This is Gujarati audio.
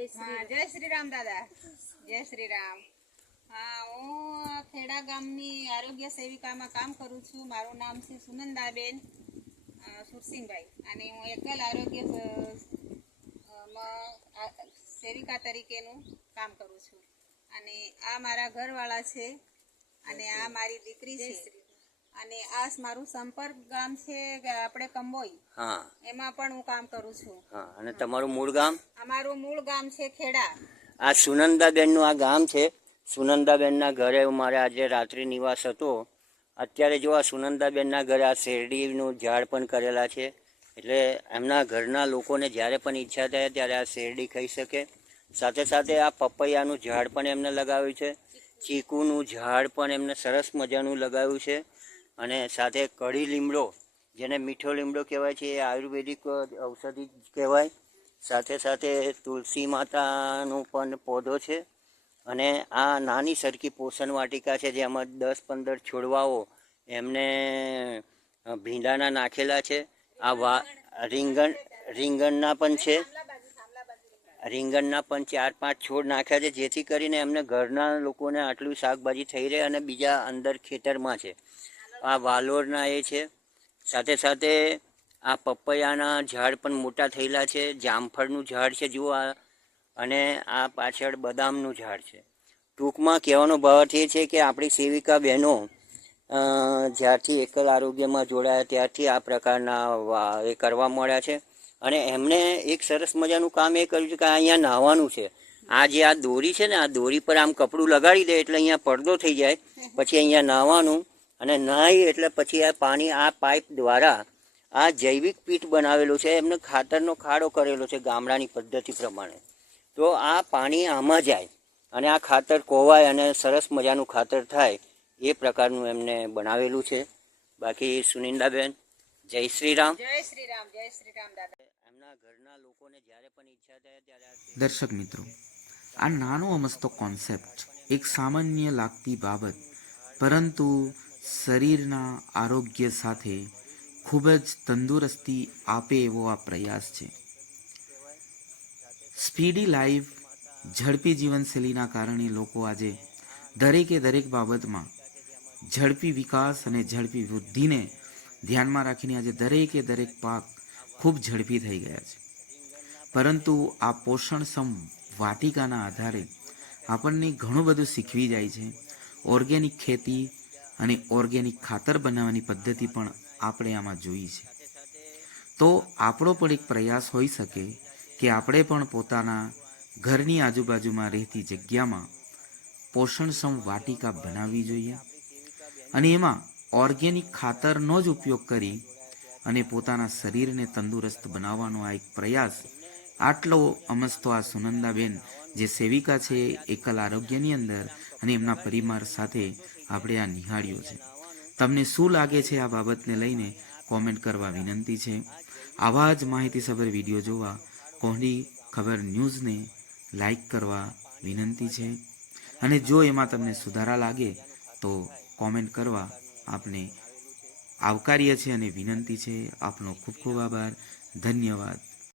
હા જય શ્રી રામ દાદા. જય શ્રી રામ. હા હું ખેડા ગામની આરોગ્ય સેવિકામાં કામ કરું છું. મારું નામ છે સુનંદાબેન સુરસિંહભાઈ. અને હું એકલ આરોગ્ય સેવિકા તરીકેનું કામ કરું છું. અને આ મારા ઘરવાળા છે. અને આ મારી દીકરી છે. અને આ મારું સંપર્ક ગામ છે આપણે કંબોઈ. હા. એમાં પણ હું કામ કરું છું. હા અને તમારું મૂળ ગામ? અમારું મૂળ ગામ છે ખેડા. આ સુનંદાબેનનું આ ગામ છે. સુનંદાબેનના ઘરે મારે આજે રાત્રિ નિવાસ હતો. અત્યારે જો આ સુનંદાબેનના ઘરે આ શેરડીનું ઝાડ પણ કરેલા છે. એટલે એમના ઘરના લોકોને જ્યારે પણ ઈચ્છા થાય ત્યારે આ શેરડી ખાઈ શકે. સાથે સાથે આ પપૈયાનું ઝાડ પણ એમને લગાવ્યું છે. ચીકુનું ઝાડ પણ એમને સરસ મજાનું લગાવ્યું છે. અને સાથે કઢી લીમડો, જેને મીઠો લીમડો કહેવાય છે, એ આયુર્વેદિક ઔષધિ કહેવાય. સાથે સાથે તુલસી માતાનો પણ પૌધો છે. અને આ નાની સરખી પોષણ વાટિકા છે, જેમાં દસ પંદર છોડવાઓ એમને ભીંડાના નાખેલા છે. આ વા, રીંગણ, રીંગણના પણ છે. રીંગણના પણ ચાર પાંચ છોડ નાખ્યા છે, જેથી કરીને એમને ઘરના લોકોને આટલું શાકભાજી થઈ રહે અને બીજા અંદર ખેતરમાં છે. આ વાલોરના એ છે. સાથે સાથે આ પપૈયાના ઝાડ પણ મોટા થયેલા છે. જામફળનું ઝાડ છે જુઓ આ. અને આ પાછળ બદામનું ઝાડ છે. ટૂંકમાં કહેવાનો ભાવ એ છે કે આપણી સેવિકા બહેનો જ્યારથી એકલ આરોગ્યમાં જોડાયા ત્યારથી આ પ્રકારના એ કરવા મળ્યા છે. અને એમણે એક સરસ મજાનું કામ એ કર્યું છે કે અહીંયા નાહવાનું છે. આ જે આ દોરી છે ને, આ દોરી પર આમ કપડું લગાડી દે એટલે અહીંયા પડદો થઈ જાય. પછી અહીંયા નાહવાનું. અને નાહી એટલે પછી આ પાણી આ પાઇપ દ્વારા આ જૈવિક પીઠ બનાવેલું છે. એમને ખાતરનો ખાડો કરેલો છે ગામડાની પદ્ધતિ પ્રમાણે. તો આ પાણી આમાં જાય અને આ ખાતર કોવાય અને સરસ મજાનું ખાતર થાય એ પ્રકારનું એમને બનાવેલું છે. બાકી સુનિંદાબેન જય શ્રી રામ જય શ્રી રામ જય શ્રી રામ દાદા. એમના ઘરના લોકોને જ્યારે પણ ઈચ્છા થાય ત્યારે દર્શક મિત્રો આ નાનો અમસ્તો કોન્સેપ્ટ એક સામાન્ય લાગતી બાબત પરંતુ શરીરના આરોગ્ય સાથે ખૂબ જ તંદુરસ્તી આપે એવો આ પ્રયાસ છે. સ્પીડી લાઈફ ઝડપી જીવનશૈલીના કારણે લોકો આજે દરેકે દરેક બાબતમાં ઝડપી વિકાસ અને ઝડપી વૃદ્ધિને ધ્યાનમાં રાખીને આજે દરેકે દરેક પાક ખૂબ ઝડપી થઈ ગયા છે. પરંતુ આ પોષણક્ષમ વાટિકાના આધારે આપણને ઘણું બધું શીખવી જાય છે. ઓર્ગેનિક ખેતી અને ઓર્ગેનિક ખાતર બનાવવાની પદ્ધતિ પણ આપણે આમાં જોઈ છે. તો આપણો પણ એક પ્રયાસ હોઈ શકે કે આપણે પણ પોતાના ઘરની આજુબાજુમાં રહેતી જગ્યામાં પોષણક્ષમ વાટિકા બનાવવી જોઈએ અને એમાં ઓર્ગેનિક ખાતરનો જ ઉપયોગ કરી અને પોતાના શરીરને તંદુરસ્ત બનાવવાનો આ એક પ્રયાસ આટલો અમસ્તો આ સુનંદાબેન જે સેવિકા છે એકલ આરોગ્યની અંદર અને એમના પરિવાર સાથે આપણે આ નિહાળ્યો છે. તમને શું લાગે છે આ બાબતને લઈને કોમેન્ટ કરવા વિનંતી છે. આવા જ માહિતીસભર વીડિયો જોવા કોહલી ખબર ન્યૂઝને લાઈક કરવા વિનંતી છે. અને જો એમાં તમને સુધારા લાગે તો કોમેન્ટ કરવા આપને આવકાર્ય છે અને વિનંતી છે. આપનો ખૂબ ખૂબ આભાર. ધન્યવાદ.